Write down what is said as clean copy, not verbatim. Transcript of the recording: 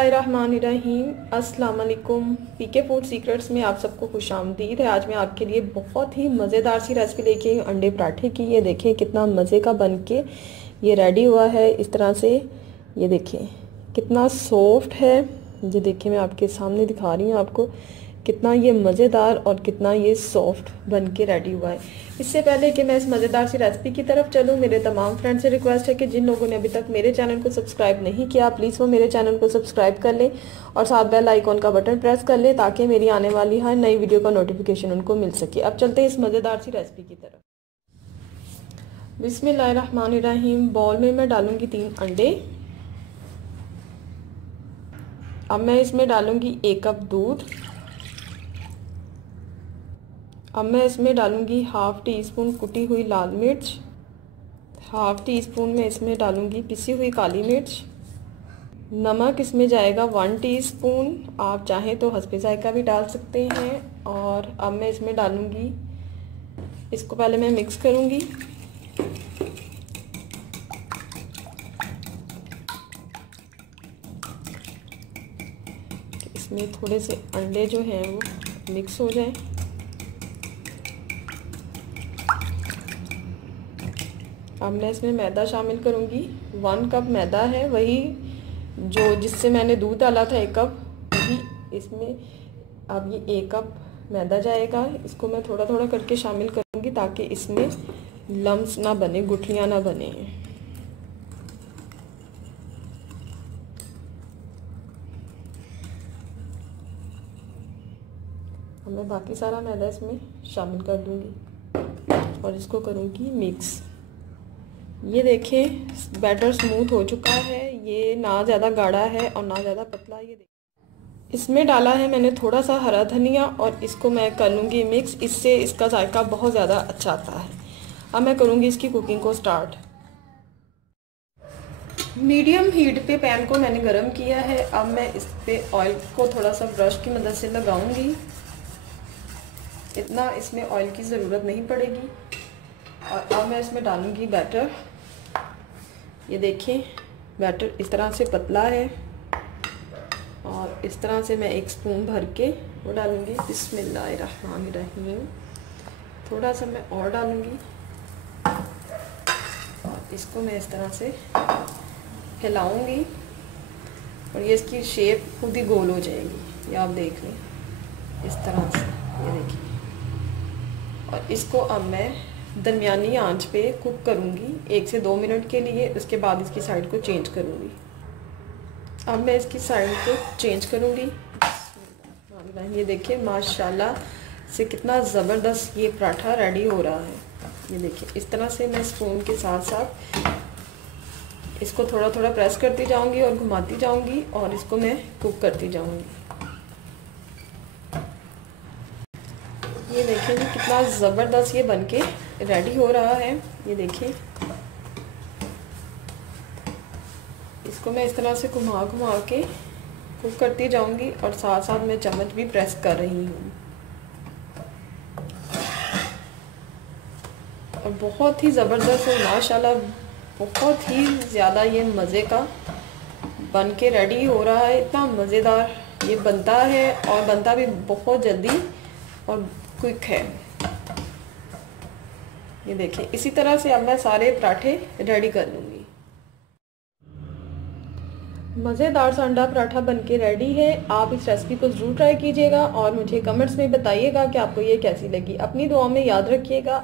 बिस्मिल्लाहिर्रहमानिर्रहीम। अस्सलाम वालेकुम। पीके फूड सीक्रेट्स में आप सबको खुशामदीद है। आज मैं आपके लिए बहुत ही मज़ेदार सी रेसिपी लेके आई हूँ अंडे पराठे की। ये देखें कितना मज़े का बन के ये रेडी हुआ है इस तरह से। ये देखें कितना सॉफ्ट है। ये देखें मैं आपके सामने दिखा रही हूँ आपको कितना ये मज़ेदार और कितना ये सॉफ्ट बन के रेडी हुआ है। इससे पहले कि मैं इस मज़ेदार सी रेसिपी की तरफ चलूँ, मेरे तमाम फ्रेंड से रिक्वेस्ट है कि जिन लोगों ने अभी तक मेरे चैनल को सब्सक्राइब नहीं किया प्लीज़ वो मेरे चैनल को सब्सक्राइब कर लें और साथ बेल आइकॉन का बटन प्रेस कर लें ताकि मेरी आने वाली हर नई वीडियो का नोटिफिकेशन उनको मिल सके। अब चलते हैं इस मज़ेदार सी रेसिपी की तरफ। बिस्मिल्लाहिर्रहमानिर्रहीम। बॉल में मैं डालूँगी 3 अंडे। अब मैं इसमें डालूँगी 1 कप दूध। अब मैं इसमें डालूँगी हाफ़ टी स्पून कुटी हुई लाल मिर्च। हाफ़ टी स्पून में इसमें डालूँगी पिसी हुई काली मिर्च। नमक इसमें जाएगा 1 टीस्पून, आप चाहें तो हस्बे जायका भी डाल सकते हैं। और अब मैं इसमें डालूँगी, इसको पहले मैं मिक्स करूँगी। इसमें थोड़े से अंडे जो हैं वो मिक्स हो जाएं। अब मैं इसमें मैदा शामिल करूँगी। 1 कप मैदा है, वही जो जिससे मैंने दूध डाला था 1 कप, वही इसमें अब ये 1 कप मैदा जाएगा। इसको मैं थोड़ा थोड़ा करके शामिल करूँगी ताकि इसमें लम्स ना बने, गुठलियाँ ना बने। अब मैं बाकी सारा मैदा इसमें शामिल कर दूँगी और इसको करूँगी मिक्स। ये देखें बैटर स्मूथ हो चुका है, ये ना ज़्यादा गाढ़ा है और ना ज़्यादा पतला। ये देखें इसमें डाला है मैंने थोड़ा सा हरा धनिया और इसको मैं कर लूँगी मिक्स, इससे इसका जायका बहुत ज़्यादा अच्छा आता है। अब मैं करूँगी इसकी कुकिंग को स्टार्ट। मीडियम हीट पे पैन को मैंने गरम किया है। अब मैं इस पे ऑयल को थोड़ा सा ब्रश की मदद से लगाऊंगी। इतना इसमें ऑयल की ज़रूरत नहीं पड़ेगी। और अब मैं इसमें डालूँगी बैटर। ये देखें बैटर इस तरह से पतला है और इस तरह से मैं 1 स्पून भर के वो डालूँगी। बिस्मिल्लाहिर्रहमानिर्रहीम। थोड़ा सा मैं और डालूँगी और इसको मैं इस तरह से हिलाऊँगी और ये इसकी शेप खुद ही गोल हो जाएगी। ये आप देख लें इस तरह से। ये देखिए और इसको अब मैं दरमियानी आंच पे कुक करूँगी 1 से 2 मिनट के लिए। उसके बाद इसकी साइड को चेंज करूँगी। अब मैं इसकी साइड को चेंज करूँगी। ये देखिए माशाल्लाह से कितना ज़बरदस्त ये पराठा रेडी हो रहा है। ये देखिए इस तरह से मैं स्पून के साथ साथ इसको थोड़ा थोड़ा प्रेस करती जाऊँगी और घुमाती जाऊँगी और इसको मैं कुक करती जाऊँगी। ये देखिए जी कितना ज़बरदस्त ये बनके रेडी हो रहा है। ये देखिए इसको मैं इस तरह से घुमा घुमा के कुक करती जाऊंगी और साथ साथ मैं चम्मच भी प्रेस कर रही हूँ। और बहुत ही ज़बरदस्त है माशाल्लाह, बहुत ही ज़्यादा ये मज़े का बन के रेडी हो रहा है। इतना मज़ेदार ये बनता है और बनता भी बहुत जल्दी और क्विक है। ये देखिए इसी तरह से अब मैं सारे पराठे रेडी कर लूँगी। मज़ेदार सा अंडा पराठा बनके रेडी है। आप इस रेसिपी को ज़रूर ट्राई कीजिएगा और मुझे कमेंट्स में बताइएगा कि आपको ये कैसी लगी। अपनी दुआ में याद रखिएगा।